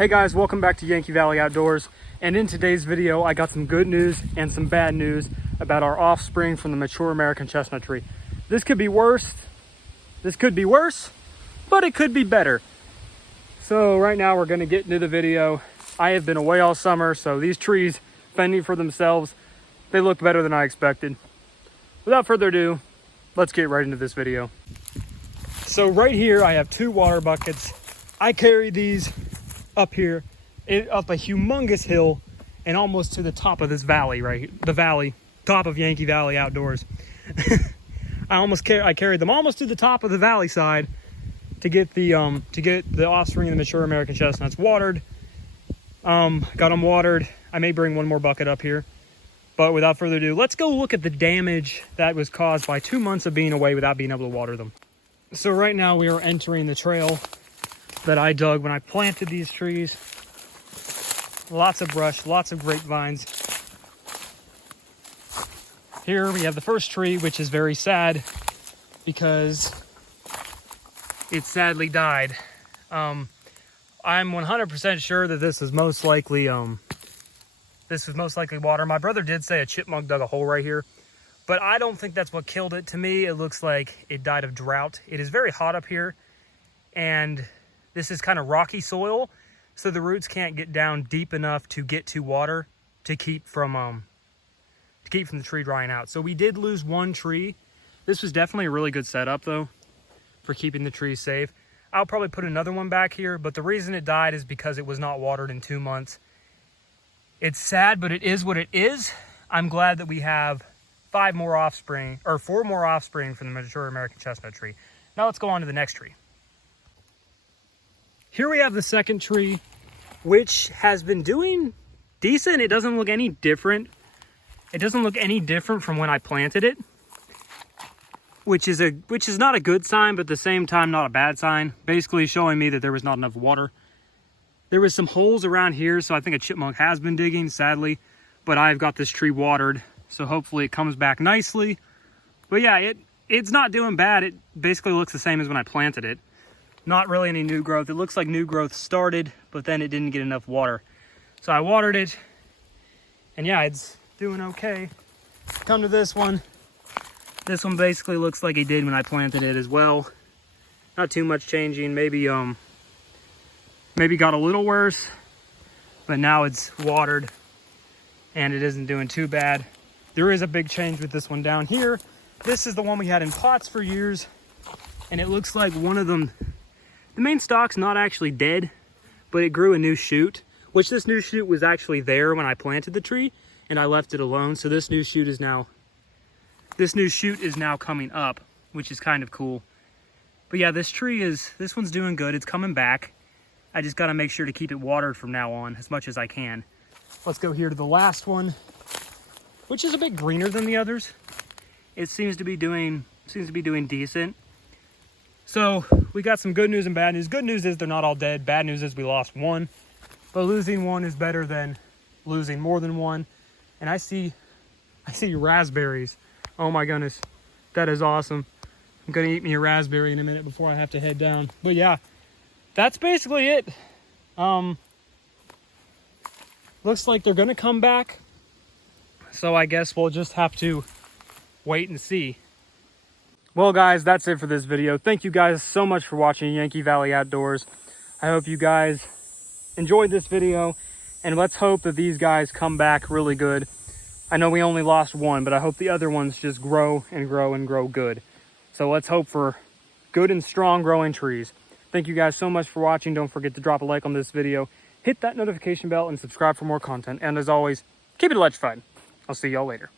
Hey guys, welcome back to Yankee Valley Outdoors. And in today's video, I got some good news and some bad news about our offspring from the mature American chestnut tree. This could be worse, but it could be better. So right now we're gonna get into the video. I have been away all summer, so these trees fending for themselves, they look better than I expected. Without further ado, let's get right into this video. So right here, I have two water buckets. I carry these up here, up a humongous hill and almost to the top of this valley right here, the valley, top of Yankee Valley Outdoors. I carried them almost to the top of the valley side to get the offspring of the mature American chestnuts watered. Got them watered. I may bring one more bucket up here, but without further ado, let's go look at the damage that was caused by 2 months of being away without being able to water them. So right now we are entering the trail that I dug when I planted these trees. Lots of brush, lots of grapevines. Here we have the first tree, which is very sad because it sadly died. I'm 100% sure that this is most likely water. My brother did say a chipmunk dug a hole right here, but I don't think that's what killed it. To me, it looks like it died of drought. It is very hot up here, and this is kind of rocky soil, so the roots can't get down deep enough to get to water to keep from the tree drying out. So we did lose one tree. This was definitely a really good setup though for keeping the trees safe. I'll probably put another one back here, but the reason it died is because it was not watered in 2 months. It's sad, but it is what it is. I'm glad that we have 4 more offspring from the mature American chestnut tree. Now let's go on to the next tree. Here we have the second tree, which has been doing decent. It doesn't look any different. It doesn't look any different from when I planted it, which is not a good sign, but at the same time, not a bad sign. Basically showing me that there was not enough water. There was some holes around here, so I think a chipmunk has been digging, sadly, but I've got this tree watered, so hopefully it comes back nicely. But yeah, it's not doing bad. It basically looks the same as when I planted it. Not really any new growth. It looks like new growth started, but then it didn't get enough water. So I watered it, and yeah, it's doing okay. Come to this one. This one basically looks like it did when I planted it as well. Not too much changing. Maybe got a little worse, but now it's watered, and it isn't doing too bad. There is a big change with this one down here. This is the one we had in pots for years, and it looks like one of them, the main stalk's not actually dead, but it grew a new shoot, which this new shoot was actually there when I planted the tree, and I left it alone. So this new shoot is now coming up, which is kind of cool. But yeah, this one's doing good. It's coming back. I just got to make sure to keep it watered from now on as much as I can. Let's go here to the last one, which is a bit greener than the others. It seems to be doing decent. So we got some good news and bad news. Good news is they're not all dead. Bad news is we lost one, but losing one is better than losing more than one. And I see raspberries. Oh my goodness, that is awesome. I'm gonna eat me a raspberry in a minute before I have to head down. But yeah, that's basically it. Looks like they're gonna come back. So I guess we'll just have to wait and see. Well guys, that's it for this video. Thank you guys so much for watching Yankee Valley Outdoors. I hope you guys enjoyed this video, and let's hope that these guys come back really good. I know we only lost one, but I hope the other ones just grow and grow and grow good. So let's hope for good and strong growing trees. Thank you guys so much for watching. Don't forget to drop a like on this video, hit that notification bell, and subscribe for more content. And as always, keep it electrified. I'll see y'all later.